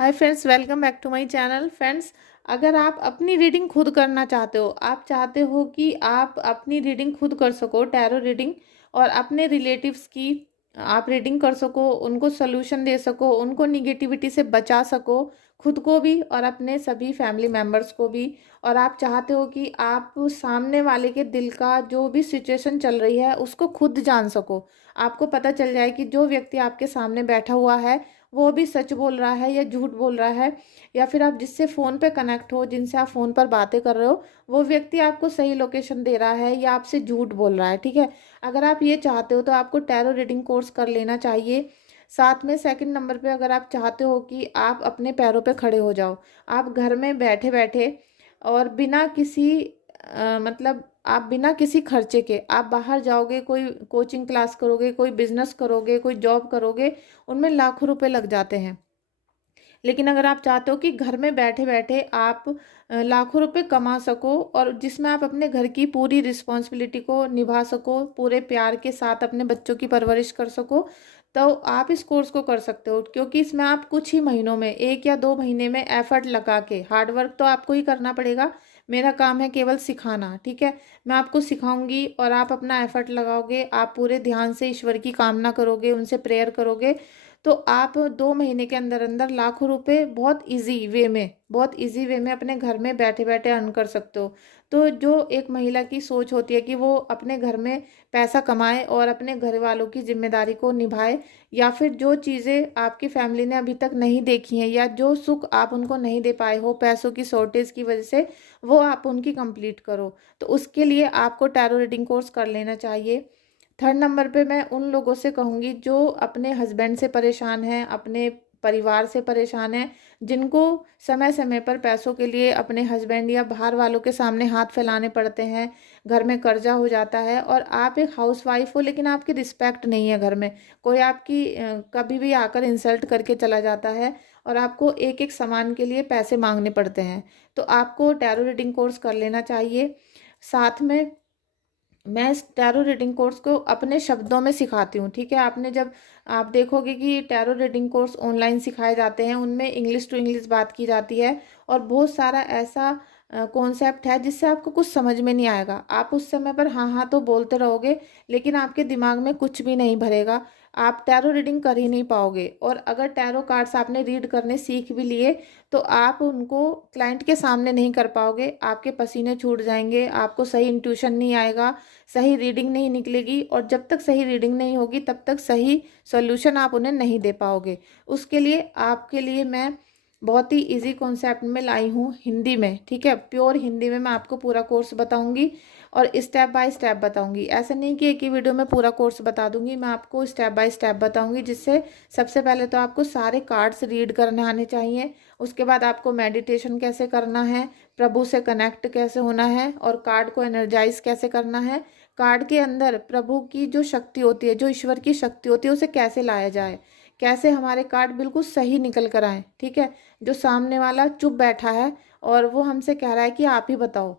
Hi friends, welcome back to my channel. Friends, अगर आप अपनी रीडिंग खुद करना चाहते हो, आप चाहते हो कि आप अपनी रीडिंग खुद कर सको, टैरो रीडिंग, और अपने रिलेटिव्स की आप रीडिंग कर सको, उनको सोल्यूशन दे सको, उनको निगेटिविटी से बचा सको, खुद को भी और अपने सभी फैमिली मेम्बर्स को भी। और आप चाहते हो कि आप सामने वाले के दिल का जो भी सिचुएशन चल रही है उसको खुद जान सको, आपको पता चल जाए कि जो व्यक्ति आपके सामने बैठा हुआ है वो भी सच बोल रहा है या झूठ बोल रहा है, या फिर आप जिससे फ़ोन पे कनेक्ट हो, जिनसे आप फ़ोन पर बातें कर रहे हो, वो व्यक्ति आपको सही लोकेशन दे रहा है या आपसे झूठ बोल रहा है। ठीक है, अगर आप ये चाहते हो तो आपको टैरो रीडिंग कोर्स कर लेना चाहिए। साथ में सेकंड नंबर पे, अगर आप चाहते हो कि आप अपने पैरों पे खड़े हो जाओ, आप घर में बैठे बैठे और बिना किसी मतलब आप बिना किसी खर्चे के आप बाहर जाओगे, कोई कोचिंग क्लास करोगे, कोई बिजनेस करोगे, कोई जॉब करोगे, उनमें लाखों रुपए लग जाते हैं। लेकिन अगर आप चाहते हो कि घर में बैठे बैठे आप लाखों रुपए कमा सको और जिसमें आप अपने घर की पूरी रिस्पॉन्सिबिलिटी को निभा सको, पूरे प्यार के साथ अपने बच्चों की परवरिश कर सको, तो आप इस कोर्स को कर सकते हो। क्योंकि इसमें आप कुछ ही महीनों में, 1 या 2 महीने में एफर्ट लगा के, हार्ड वर्क तो आपको ही करना पड़ेगा, मेरा काम है केवल सिखाना। ठीक है, मैं आपको सिखाऊंगी और आप अपना एफर्ट लगाओगे, आप पूरे ध्यान से ईश्वर की कामना करोगे, उनसे प्रेयर करोगे, तो आप 2 महीने के अंदर अंदर लाखों रुपए बहुत इजी वे में अपने घर में बैठे बैठे अर्न कर सकते हो। तो जो एक महिला की सोच होती है कि वो अपने घर में पैसा कमाए और अपने घर वालों की जिम्मेदारी को निभाए, या फिर जो चीज़ें आपकी फैमिली ने अभी तक नहीं देखी हैं या जो सुख आप उनको नहीं दे पाए हो पैसों की शॉर्टेज की वजह से, वो आप उनकी कंप्लीट करो, तो उसके लिए आपको टैरो रीडिंग कोर्स कर लेना चाहिए। थर्ड नंबर पे मैं उन लोगों से कहूँगी जो अपने हस्बैंड से परेशान हैं, अपने परिवार से परेशान हैं, जिनको समय समय पर पैसों के लिए अपने हस्बैंड या बाहर वालों के सामने हाथ फैलाने पड़ते हैं, घर में कर्जा हो जाता है, और आप एक हाउसवाइफ हो लेकिन आपकी रिस्पेक्ट नहीं है घर में, कोई आपकी कभी भी आकर इंसल्ट करके चला जाता है और आपको एक एक सामान के लिए पैसे मांगने पड़ते हैं, तो आपको टैरो रीडिंग कोर्स कर लेना चाहिए। साथ में मैं इस टैरो रीडिंग कोर्स को अपने शब्दों में सिखाती हूँ। ठीक है, आपने जब आप देखोगे कि टैरो रीडिंग कोर्स ऑनलाइन सिखाए जाते हैं, उनमें इंग्लिश टू इंग्लिश बात की जाती है और बहुत सारा ऐसा कॉन्सेप्ट है जिससे आपको कुछ समझ में नहीं आएगा। आप उस समय पर हाँ हाँ तो बोलते रहोगे, लेकिन आपके दिमाग में कुछ भी नहीं भरेगा, आप टैरो रीडिंग कर ही नहीं पाओगे। और अगर टैरो कार्ड्स आपने रीड करने सीख भी लिए तो आप उनको क्लाइंट के सामने नहीं कर पाओगे, आपके पसीने छूट जाएंगे, आपको सही इंट्यूशन नहीं आएगा, सही रीडिंग नहीं निकलेगी, और जब तक सही रीडिंग नहीं होगी तब तक सही सॉल्यूशन आप उन्हें नहीं दे पाओगे। उसके लिए आपके लिए मैं बहुत ही इजी कॉन्सेप्ट में लाई हूँ, हिंदी में। ठीक है, प्योर हिंदी में मैं आपको पूरा कोर्स बताऊंगी और स्टेप बाय स्टेप बताऊंगी। ऐसा नहीं कि एक ही वीडियो में पूरा कोर्स बता दूंगी, मैं आपको स्टेप बाय स्टेप बताऊंगी, जिससे सबसे पहले तो आपको सारे कार्ड्स रीड करने आने चाहिए। उसके बाद आपको मेडिटेशन कैसे करना है, प्रभु से कनेक्ट कैसे होना है, और कार्ड को एनर्जाइज कैसे करना है, कार्ड के अंदर प्रभु की जो शक्ति होती है, जो ईश्वर की शक्ति होती है, उसे कैसे लाया जाए, कैसे हमारे कार्ड बिल्कुल सही निकल कर आए। ठीक है, जो सामने वाला चुप बैठा है और वो हमसे कह रहा है कि आप ही बताओ,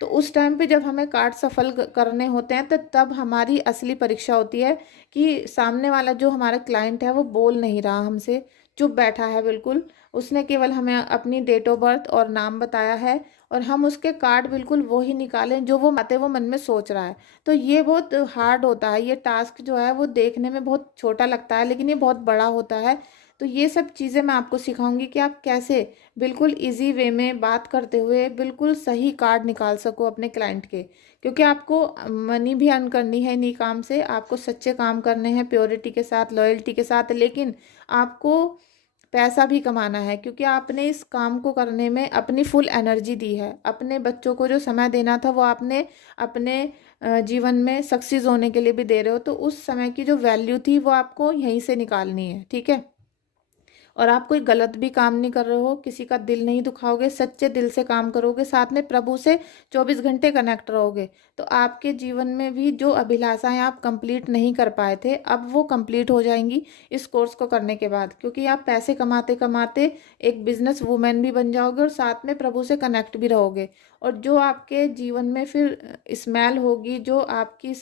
तो उस टाइम पे जब हमें कार्ड सफल करने होते हैं तो तब हमारी असली परीक्षा होती है कि सामने वाला जो हमारा क्लाइंट है वो बोल नहीं रहा हमसे, चुप बैठा है बिल्कुल, उसने केवल हमें अपनी डेट ऑफ बर्थ और नाम बताया है और हम उसके कार्ड बिल्कुल वो ही निकालें जो वो बातें वो मन में सोच रहा है। तो ये बहुत हार्ड होता है, ये टास्क जो है वो देखने में बहुत छोटा लगता है लेकिन ये बहुत बड़ा होता है। तो ये सब चीज़ें मैं आपको सिखाऊंगी कि आप कैसे बिल्कुल इजी वे में बात करते हुए बिल्कुल सही कार्ड निकाल सको अपने क्लाइंट के। क्योंकि आपको मनी भी अर्न करनी है इन्हीं काम से, आपको सच्चे काम करने हैं प्योरिटी के साथ, लॉयल्टी के साथ, लेकिन आपको पैसा भी कमाना है, क्योंकि आपने इस काम को करने में अपनी फुल एनर्जी दी है। अपने बच्चों को जो समय देना था वो आपने अपने जीवन में सक्सेस होने के लिए भी दे रहे हो, तो उस समय की जो वैल्यू थी वो आपको यहीं से निकालनी है। ठीक है, और आप कोई गलत भी काम नहीं कर रहे हो, किसी का दिल नहीं दुखाओगे, सच्चे दिल से काम करोगे, साथ में प्रभु से 24 घंटे कनेक्ट रहोगे, तो आपके जीवन में भी जो अभिलाषाएं आप कंप्लीट नहीं कर पाए थे अब वो कंप्लीट हो जाएंगी इस कोर्स को करने के बाद। क्योंकि आप पैसे कमाते कमाते एक बिजनेस वूमेन भी बन जाओगे और साथ में प्रभु से कनेक्ट भी रहोगे। और जो आपके जीवन में फिर स्मेल होगी, जो आपकी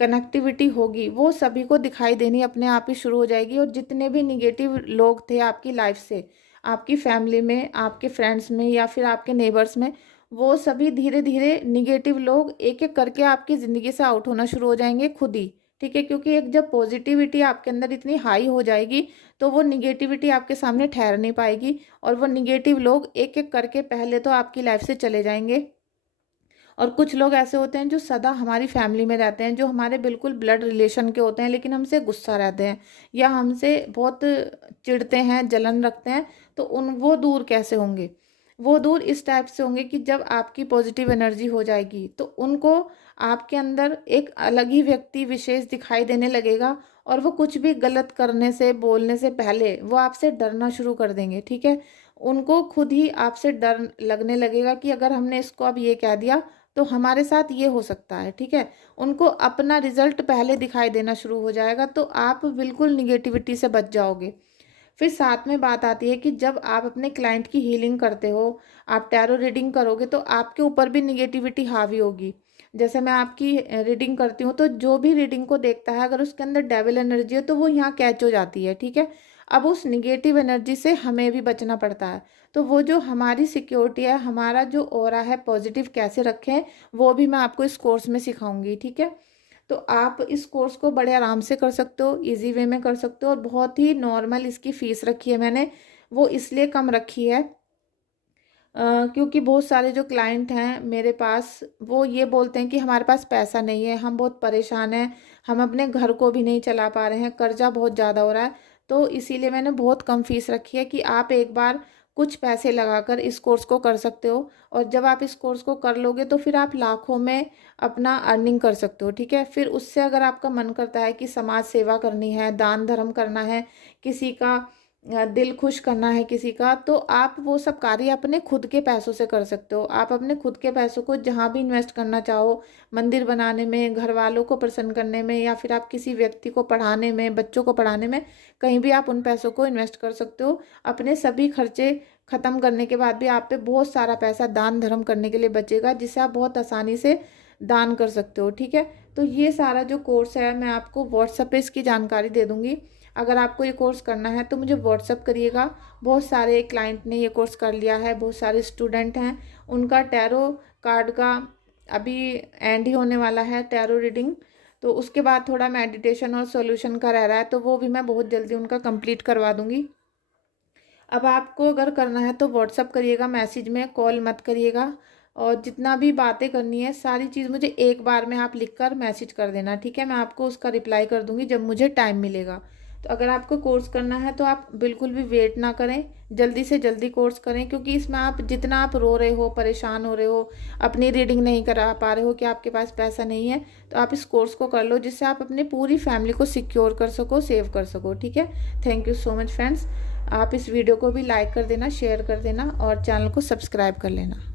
कनेक्टिविटी होगी, वो सभी को दिखाई देनी अपने आप ही शुरू हो जाएगी, और जितने भी निगेटिव लोग थे आपकी लाइफ से आपकी फैमिली में, आपके फ्रेंड्स में या फिर आपके नेबर्स में, वो सभी धीरे धीरे निगेटिव लोग एक एक करके आपकी ज़िंदगी से आउट होना शुरू हो जाएंगे खुद ही। ठीक है, क्योंकि एक जब पॉजिटिविटी आपके अंदर इतनी हाई हो जाएगी तो वो निगेटिविटी आपके सामने ठहर नहीं पाएगी, और वो निगेटिव लोग एक एक करके पहले तो आपकी लाइफ से चले जाएंगे। और कुछ लोग ऐसे होते हैं जो सदा हमारी फैमिली में रहते हैं, जो हमारे बिल्कुल ब्लड रिलेशन के होते हैं, लेकिन हमसे गुस्सा रहते हैं या हमसे बहुत चिढ़ते हैं, जलन रखते हैं। तो वो दूर कैसे होंगे? वो दूर इस टाइप से होंगे कि जब आपकी पॉजिटिव एनर्जी हो जाएगी तो उनको आपके अंदर एक अलग ही व्यक्ति विशेष दिखाई देने लगेगा, और वो कुछ भी गलत करने से, बोलने से पहले वो आपसे डरना शुरू कर देंगे। ठीक है, उनको खुद ही आपसे डर लगने लगेगा कि अगर हमने इसको अब ये कह दिया तो हमारे साथ ये हो सकता है। ठीक है, उनको अपना रिजल्ट पहले दिखाई देना शुरू हो जाएगा, तो आप बिल्कुल निगेटिविटी से बच जाओगे। फिर साथ में बात आती है कि जब आप अपने क्लाइंट की हीलिंग करते हो, आप टैरो रीडिंग करोगे, तो आपके ऊपर भी निगेटिविटी हावी होगी। जैसे मैं आपकी रीडिंग करती हूँ तो जो भी रीडिंग को देखता है, अगर उसके अंदर डेविल एनर्जी है तो वो यहाँ कैच हो जाती है। ठीक है, अब उस निगेटिव एनर्जी से हमें भी बचना पड़ता है। तो वो जो हमारी सिक्योरिटी है, हमारा जो ऑरा है, पॉजिटिव कैसे रखें, वो भी मैं आपको इस कोर्स में सिखाऊंगी। ठीक है, तो आप इस कोर्स को बड़े आराम से कर सकते हो, इजी वे में कर सकते हो, और बहुत ही नॉर्मल इसकी फ़ीस रखी है मैंने। वो इसलिए कम रखी है क्योंकि बहुत सारे जो क्लाइंट हैं मेरे पास, वो ये बोलते हैं कि हमारे पास पैसा नहीं है, हम बहुत परेशान हैं, हम अपने घर को भी नहीं चला पा रहे हैं, कर्जा बहुत ज़्यादा हो रहा है। तो इसीलिए मैंने बहुत कम फीस रखी है कि आप एक बार कुछ पैसे लगाकर इस कोर्स को कर सकते हो, और जब आप इस कोर्स को कर लोगे तो फिर आप लाखों में अपना अर्निंग कर सकते हो। ठीक है, फिर उससे अगर आपका मन करता है कि समाज सेवा करनी है, दान धर्म करना है, किसी का दिल खुश करना है किसी का, तो आप वो सब कार्य अपने खुद के पैसों से कर सकते हो। आप अपने खुद के पैसों को जहाँ भी इन्वेस्ट करना चाहो, मंदिर बनाने में, घर वालों को प्रसन्न करने में, या फिर आप किसी व्यक्ति को पढ़ाने में, बच्चों को पढ़ाने में, कहीं भी आप उन पैसों को इन्वेस्ट कर सकते हो। अपने सभी खर्चे ख़त्म करने के बाद भी आप पे बहुत सारा पैसा दान धर्म करने के लिए बचेगा, जिसे आप बहुत आसानी से दान कर सकते हो। ठीक है, तो ये सारा जो कोर्स है मैं आपको व्हाट्सएप पे इसकी जानकारी दे दूँगी। अगर आपको ये कोर्स करना है तो मुझे व्हाट्सअप करिएगा। बहुत सारे क्लाइंट ने ये कोर्स कर लिया है, बहुत सारे स्टूडेंट हैं, उनका टैरो कार्ड का अभी एंड ही होने वाला है, टैरो रीडिंग। तो उसके बाद थोड़ा मेडिटेशन और सॉल्यूशन का रह रहा है, तो वो भी मैं बहुत जल्दी उनका कंप्लीट करवा दूँगी। अब आपको अगर करना है तो व्हाट्सअप करिएगा, मैसेज में, कॉल मत करिएगा। और जितना भी बातें करनी है सारी चीज़ मुझे एक बार में आप लिखकर मैसेज कर देना। ठीक है, मैं आपको उसका रिप्लाई कर दूँगी जब मुझे टाइम मिलेगा। तो अगर आपको कोर्स करना है तो आप बिल्कुल भी वेट ना करें, जल्दी से जल्दी कोर्स करें, क्योंकि इसमें आप जितना आप रो रहे हो, परेशान हो रहे हो, अपनी रीडिंग नहीं करा पा रहे हो कि आपके पास पैसा नहीं है, तो आप इस कोर्स को कर लो, जिससे आप अपनी पूरी फैमिली को सिक्योर कर सको, सेव कर सको। ठीक है, thank you so much friends. आप इस वीडियो को भी लाइक कर देना, शेयर कर देना, और चैनल को सब्सक्राइब कर लेना।